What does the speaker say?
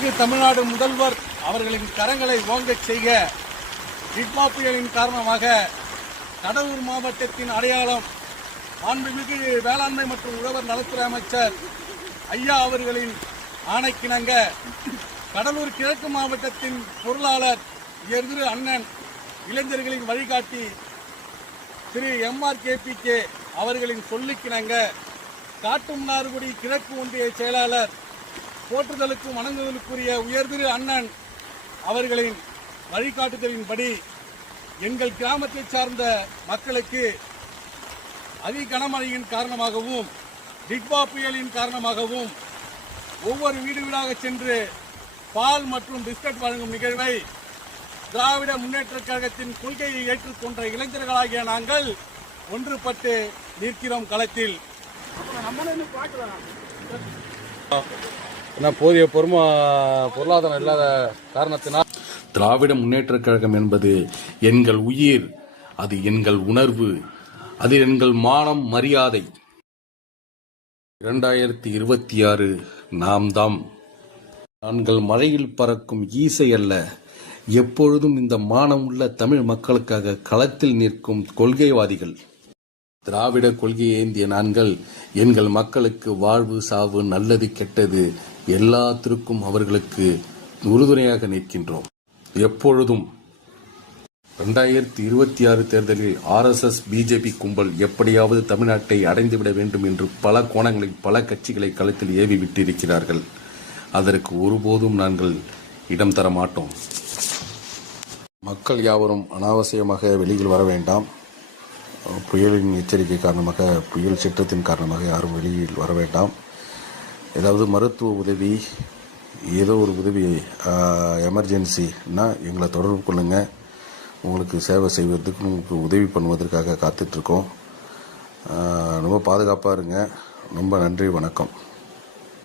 மாண்புமிகு தமிழ்நாடு முதல்வர் அவர்களின் கரங்களை ஓங்கச் செய்ய கிட்மா புயலின் காரணமாக கடலூர் மாவட்டத்தின் அடையாளம் மாண்புமிகு வேளாண்மை மற்றும் உழவர் நலத்துறை அமைச்சர் ஐயா அவர்களின் ஆணைக்கிணங்க கடலூர் கிழக்கு மாவட்டத்தின் பொருளாளர் திரு அண்ணன் இளைஞர்களின் வழிகாட்டி திரு MRKPK அவர்களின் சொல்லுக்கிணங்க காட்டுமன்னார்குடி கிழக்கு ஒன்றிய செயலாளர் போற்றுதலுக்கும் வணங்குதலுக்குரிய உயர்திரு அண்ணன் அவர்களின் வழிகாட்டுதலின்படி எங்கள் கிராமத்தை சார்ந்த மக்களுக்கு அதி கனமழையின் காரணமாகவும் டிட்வா புயலின் காரணமாகவும் ஒவ்வொரு வீடு வீடாக சென்று பால் மற்றும் பிஸ்கட் வழங்கும் நிகழ்வை திராவிட முன்னேற்றக் கழகத்தின் கொள்கையை ஏற்றுக்கொண்ட இளைஞர்களாகிய நாங்கள் ஒன்றுபட்டு நிற்கிறோம் களத்தில். போதிய பொருளாதாரம் இல்லாத காரணத்தினால் திராவிட முன்னேற்றக் கழகம் என்பது எங்கள் உயிர், அது எங்கள் உணர்வு, அது எங்கள் மானம், மரியாதை. 2026 நாங்கள் மழையில் பறக்கும் ஈசை அல்ல, எப்பொழுதும் இந்த மானமுள்ள தமிழ் மக்களுக்காக களத்தில் நிற்கும் கொள்கைவாதிகள். திராவிட கொள்கையை ஏந்திய நாங்கள் எங்கள் மக்களுக்கு வாழ்வு சாவு நல்லது கெட்டது எல்லாத்திற்கும் அவர்களுக்கு உறுதுணையாக நிற்கின்றோம். எப்பொழுதும் 2026 தேர்தலில் RSS BJP கும்பல் எப்படியாவது தமிழ்நாட்டை அடைந்துவிட வேண்டும் என்று பல கோணங்களில் பல கட்சிகளை களத்தில் ஏவி விட்டிருக்கிறார்கள். அதற்கு ஒருபோதும் நாங்கள் இடம் தர மாட்டோம். மக்கள் யாவரும் அனாவசியமாக வெளியில் வர வேண்டாம். புயலின் எச்சரிக்கை காரணமாக, புயல் சீற்றத்தின் காரணமாக யாரும் வெளியில் வர வேண்டாம். ஏதாவது மருத்துவ உதவி, ஏதோ ஒரு உதவி, எமர்ஜென்சின்னா எங்களை தொடர்பு கொள்ளுங்கள். உங்களுக்கு சேவை செய்வதற்கு, உங்களுக்கு உதவி பண்ணுவதற்காக காத்துட்ருக்கோம். ரொம்ப பாதுகாப்பாக இருங்க. ரொம்ப நன்றி, வணக்கம்.